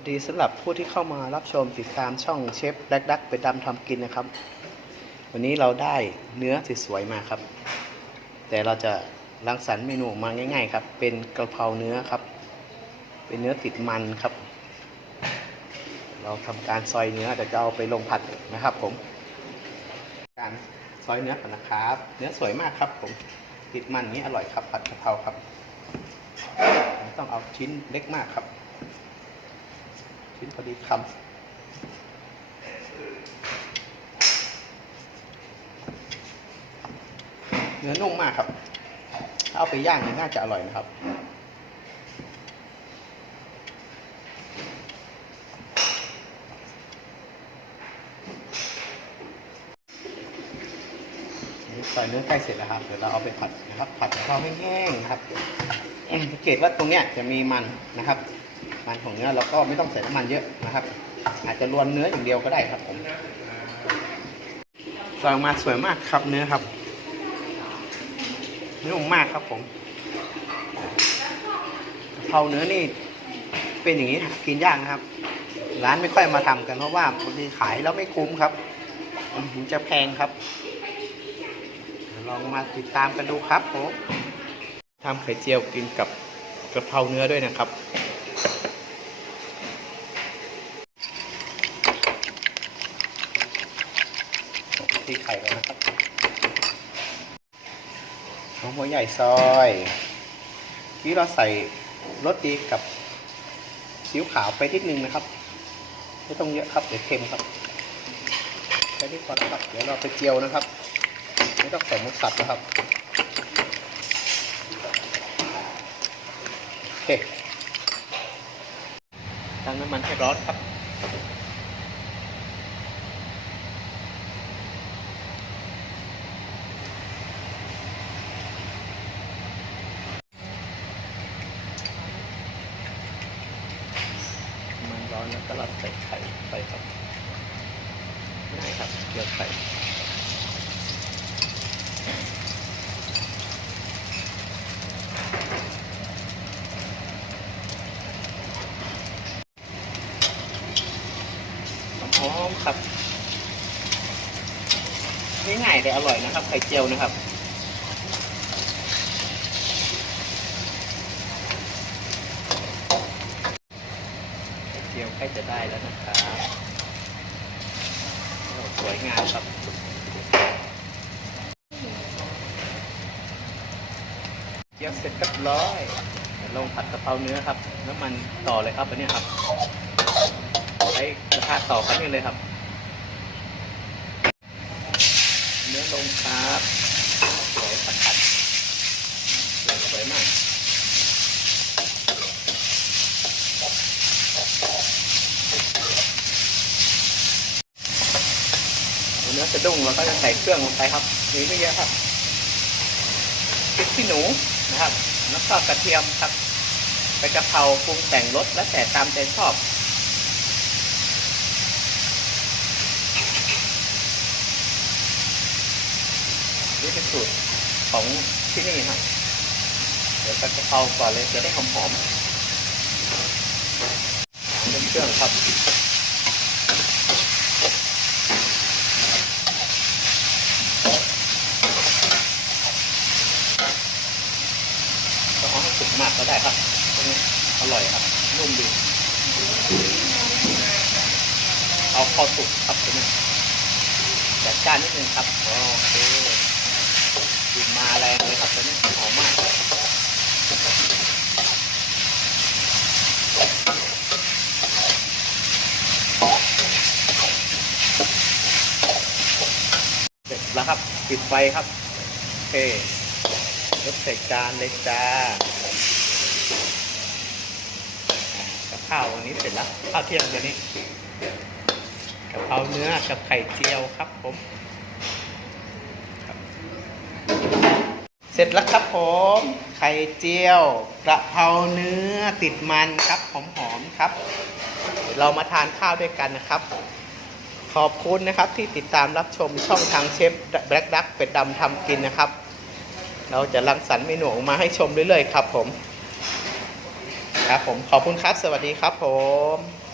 วัสดีสำหรับผู้ที่เข้ามารับชมติดตามช่องเชฟแบล็กดักไปดำทำกินนะครับ วันนี้เราได้เนื้อสวยๆมาครับ แต่เราจะรังสรรค์เมนูมาง่าย ๆ ครับ เป็นกระเพราเนื้อครับ เป็นเนื้อติดมันครับ เราทำการซอยเนื้อเดี๋ยวจะเอาไปลงผัดนะครับ ผม การซอยเนื้อก่อนนะครับ เนื้อสวยมากครับ ผมติดมันนี้อร่อยครับผัดกะเพราครับ ต้องเอาชิ้นเล็กมากครับ ชิ้นพอดีคำเนื้อนุ่มมากครับถ้าเอาไปย่างเนี่ยน่าจะอร่อยนะครับใส่เนื้อใกล้เสร็จแล้วครับ เดี๋ยวเราเอาไปผัดนะครับ ผัดพอแห้งๆนะครับสังเกตว่าตรงเนี้ยจะมีมันนะครับ มันของเนื้อเราก็ไม่ต้องใส่น้ำมันเยอะนะครับ อาจจะรวนเนื้ออย่างเดียวก็ได้ครับผมใส่ออกมาสวยมากครับเนื้อครับเนื้อมากครับผมเพราเนื้อนี่เป็นอย่างนี้กินยากนะครับ ร้านไม่ค่อยมาทำกันเพราะว่าบางทีขายแล้วไม่คุ้มครับมันจะแพงครับ ลองมาติดตามกันดูครับผมทำไข่เจียวกินกับกระเพราเนื้อด้วยนะครับ ตีไข่กันนะครับหอมหัวใหญ่ซอยที่เราใส่รสดีกับซีอิ๊วขาวไปนิดนึงนะครับ ไม่ต้องเยอะครับเดี๋ยวเค็มครับแค่นี้พอแล้วครับเดี๋ยวเราไปเจียวนะครับ ไม่ต้องใส่หมุกสับนะครับโอเคตั้งน้ำมันให้ร้อนครับ มันร้อนแล้วก็เราใส่ไข่ไปครับง่ายครับเกี่ยวไข่หอมครับง่ายๆแต่อร่อยนะครับ ไข่เจียวนะครับ ไข่เจียว ใกล้จะได้แล้วนะครับสวยงามครับเจียวเสร็จเรียบร้อยลงผัดกะเพราเนื้อครับ น้ำมันต่อเลยครับอันนี้ครับใช้กระทะต่อกันนี่เลยครับ เนื้อลงครับสวยผัดผัดสวยสวยมากเนื้อสะดุ้งเราก็จะใส่เครื่องลงไปครับมีไม่เยอะครับพริกขี้หนูนะครับ แล้วก็กระเทียมครับไปกะเพราปรุงแต่งรสแล้วแต่ตามใจชอบนี่เป็นสูตรของที่นี่ครับเดี๋ยวผัดกะเพราก่อนเลยจะได้หอมหอมๆเริ่มเครื่องครับ ก็เอาให้สุก มากก็ได้ครับตรงนี้อร่อยครับนุ่มดีเอาพอสุกครับตรงนี้จัดจานนิดนึงครับโอเคกลินมาแรงเลยครับตอนนี้หอมมากเสร็จแล้วครับปิดไฟครับโอเคยกใส่จานเลยจ้าอ่ากับ ข้าววันนี้เสร็จแล้วข้าวเที่ยงเดี๋ยวนี้กะเพราเนื้อกับไข่เจียวครับผมเสร็จแล้วครับผม ไข่เจียวกระเพราเนื้อติดมันครับหอมๆครับเดี๋ยวเรามาทานข้าวด้วยกันนะครับ ขอบคุณนะครับที่ติดตามรับชมช่องทางเชฟแบล็กดักเป็ดดำทำกินนะครับ เราจะรังสรรค์เมนูออกมาให้ชมเรื่อยๆครับผม ครับผมขอบคุณครับ สวัสดีครับผม